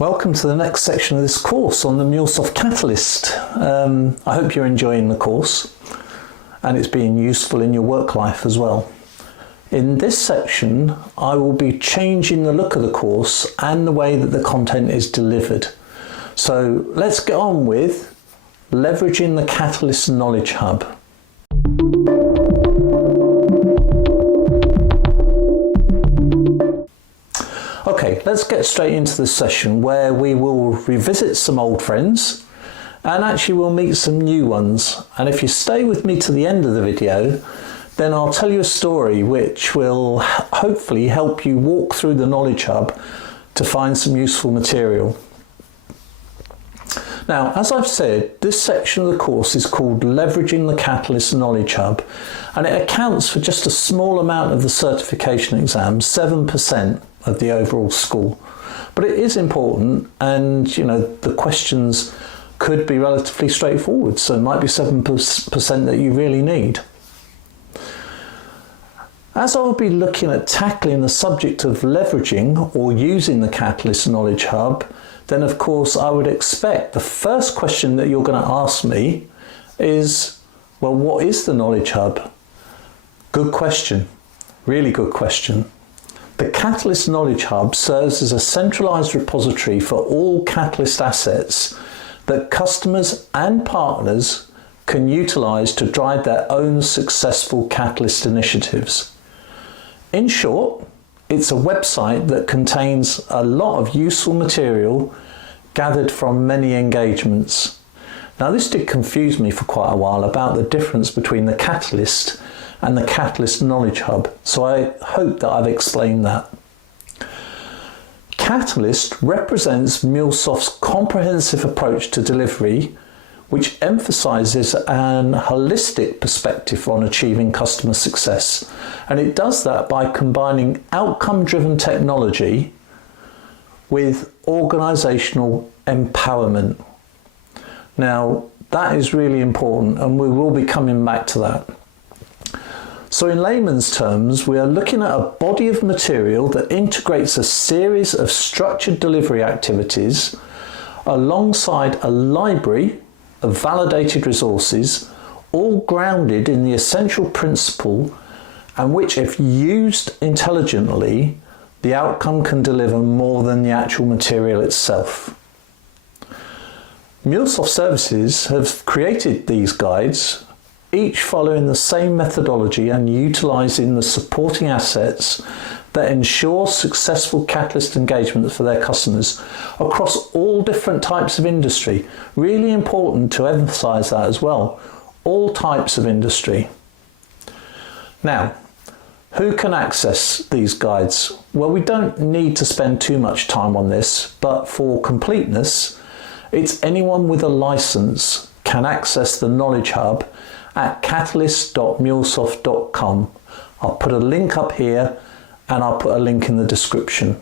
Welcome to the next section of this course on the MuleSoft Catalyst. I hope you're enjoying the course and it's being useful in your work life as well. In this section, I will be changing the look of the course and the way that the content is delivered. So let's get on with leveraging the Catalyst Knowledge Hub. Okay, let's get straight into the session where we will revisit some old friends and actually we'll meet some new ones. And if you stay with me to the end of the video, then I'll tell you a story which will hopefully help you walk through the Knowledge Hub to find some useful material. Now, as I've said, this section of the course is called Leveraging the Catalyst Knowledge Hub, and it accounts for just a small amount of the certification exam, 7% of the overall score. But it is important, and the questions could be relatively straightforward, so it might be 7% that you really need. As I'll be looking at tackling the subject of leveraging or using the Catalyst Knowledge Hub, then of course I would expect the first question that you're going to ask me is, well, what is the Knowledge Hub? Good question, really good question. The Catalyst Knowledge Hub serves as a centralized repository for all Catalyst assets that customers and partners can utilize to drive their own successful Catalyst initiatives. In short, it's a website that contains a lot of useful material gathered from many engagements. Now, this did confuse me for quite a while about the difference between the Catalyst and the Catalyst Knowledge Hub, so I hope that I've explained that. Catalyst represents MuleSoft's comprehensive approach to delivery, which emphasizes an holistic perspective on achieving customer success. And it does that by combining outcome-driven technology with organizational empowerment. Now, that is really important, and we will be coming back to that. So in layman's terms, we are looking at a body of material that integrates a series of structured delivery activities alongside a library of validated resources, all grounded in the essential principle, and which, if used intelligently, the outcome can deliver more than the actual material itself. MuleSoft services have created these guides, each following the same methodology and utilizing the supporting assets that ensure successful Catalyst engagement for their customers across all different types of industry. Really important to emphasize that as well. All types of industry. Now, who can access these guides? Well, we don't need to spend too much time on this, but for completeness, it's anyone with a license can access the Knowledge Hub at catalyst.mulesoft.com. I'll put a link up here and I'll put a link in the description.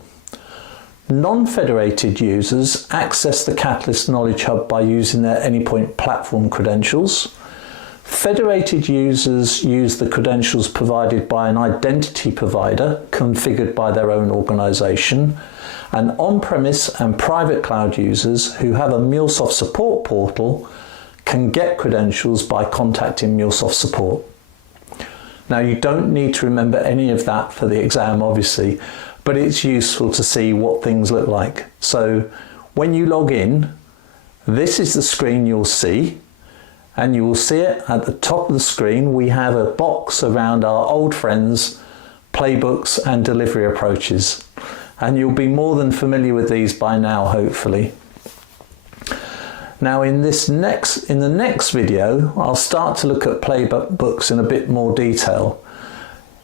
Non-federated users access the Catalyst Knowledge Hub by using their Anypoint platform credentials. Federated users use the credentials provided by an identity provider configured by their own organization. And on-premise and private cloud users who have a MuleSoft support portal can get credentials by contacting MuleSoft support. Now, you don't need to remember any of that for the exam, obviously, but it's useful to see what things look like. So when you log in, this is the screen you'll see, and you will see it at the top of the screen. We have a box around our old friends, playbooks and delivery approaches. And you'll be more than familiar with these by now, hopefully. Now in the next video, I'll start to look at playbooks in a bit more detail.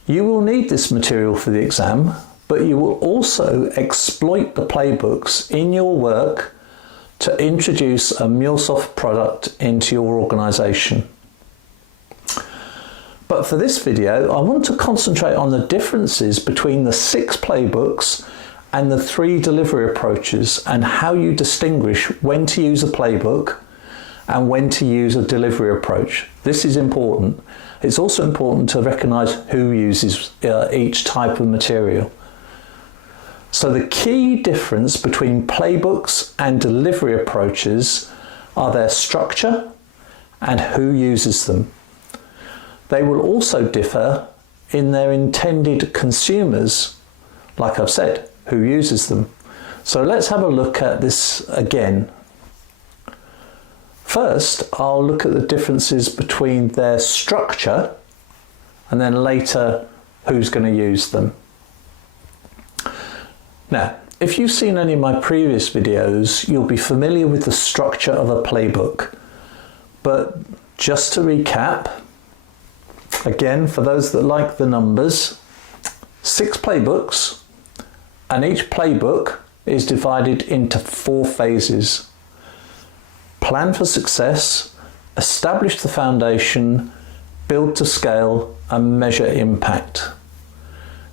You will need this material for the exam, but you will also exploit the playbooks in your work to introduce a MuleSoft product into your organization. But for this video, I want to concentrate on the differences between the 6 playbooks and the 3 delivery approaches, and how you distinguish when to use a playbook and when to use a delivery approach. This is important. It's also important to recognize who uses each type of material. So the key difference between playbooks and delivery approaches are their structure and who uses them. They will also differ in their intended consumers, like I've said, who uses them. So let's have a look at this again. First, I'll look at the differences between their structure and then later who's going to use them. Now, if you've seen any of my previous videos, you'll be familiar with the structure of a playbook. But just to recap, again, for those that like the numbers, 6 playbooks, and each playbook is divided into 4 phases. Plan for success, establish the foundation, build to scale, and measure impact.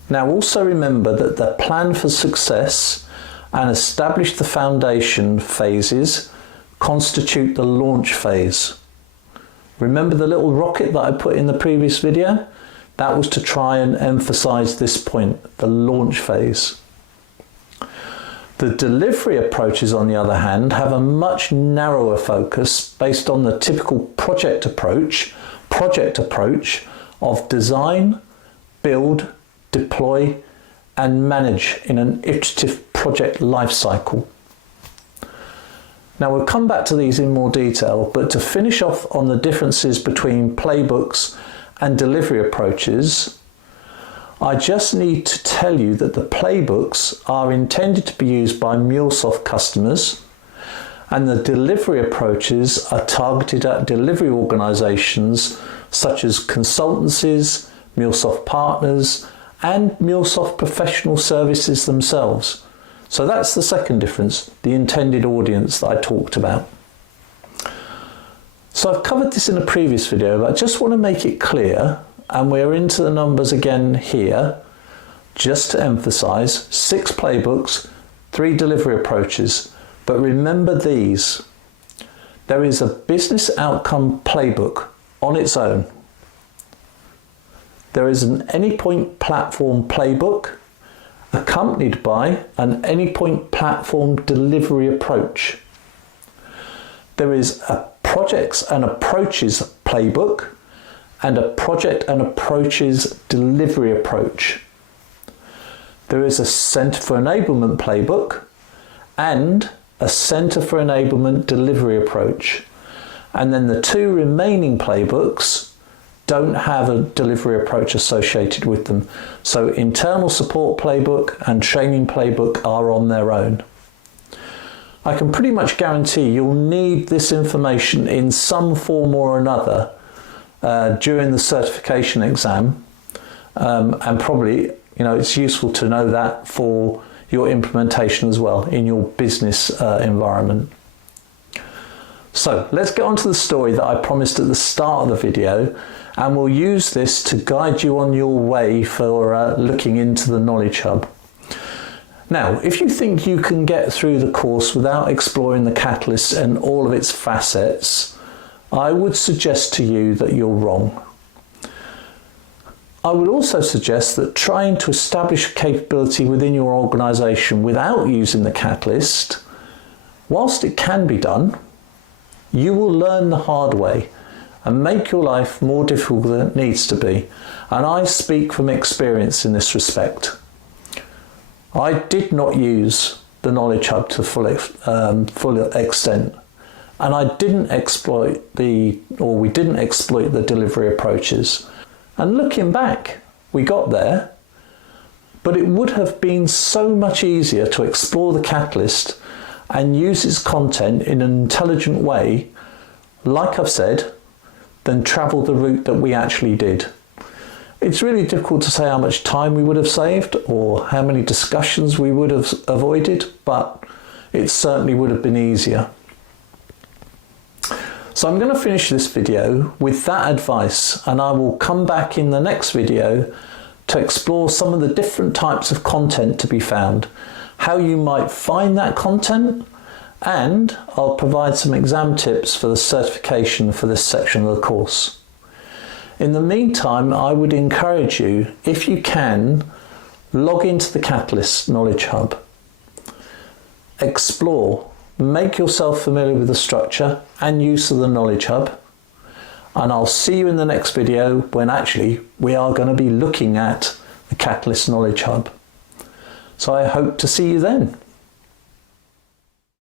Now also remember that the plan for success and establish the foundation phases constitute the launch phase. Remember the little rocket that I put in the previous video? That was to try and emphasize this point, the launch phase. The delivery approaches, on the other hand, have a much narrower focus based on the typical project approach of design, build, deploy, and manage in an iterative project lifecycle. Now we'll come back to these in more detail, but to finish off on the differences between playbooks and delivery approaches, I just need to tell you that the playbooks are intended to be used by MuleSoft customers, and the delivery approaches are targeted at delivery organizations such as consultancies, MuleSoft partners, and MuleSoft professional services themselves. So that's the second difference, the intended audience that I talked about. So I've covered this in a previous video, but I just want to make it clear, and we're into the numbers again here, just to emphasize, 6 playbooks, 3 delivery approaches. But remember these. There is a business outcome playbook on its own. There is an Anypoint platform playbook accompanied by an Anypoint platform delivery approach. There is a projects and approaches playbook and a project and approaches delivery approach. There is a Center for Enablement playbook and a Center for Enablement delivery approach. And then the 2 remaining playbooks don't have a delivery approach associated with them. So internal support playbook and training playbook are on their own. I can pretty much guarantee you'll need this information in some form or another during the certification exam, and probably it's useful to know that for your implementation as well in your business environment. So let's get on to the story that I promised at the start of the video, and we'll use this to guide you on your way for looking into the Knowledge Hub. Now, if you think you can get through the course without exploring the Catalyst and all of its facets, I would suggest to you that you're wrong. I would also suggest that trying to establish capability within your organisation without using the Catalyst, whilst it can be done, you will learn the hard way and make your life more difficult than it needs to be. And I speak from experience in this respect. I did not use the Knowledge Hub to full extent, and we didn't exploit the delivery approaches. And looking back, we got there, but it would have been so much easier to explore the Catalyst and use its content in an intelligent way, like I've said, than travel the route that we actually did. It's really difficult to say how much time we would have saved or how many discussions we would have avoided, but it certainly would have been easier. So I'm going to finish this video with that advice, and I will come back in the next video to explore some of the different types of content to be found, how you might find that content, and I'll provide some exam tips for the certification for this section of the course. In the meantime, I would encourage you, if you can, log into the Catalyst Knowledge Hub, explore, make yourself familiar with the structure and use of the Knowledge Hub, and I'll see you in the next video when actually we are going to be looking at the Catalyst Knowledge Hub. So I hope to see you then.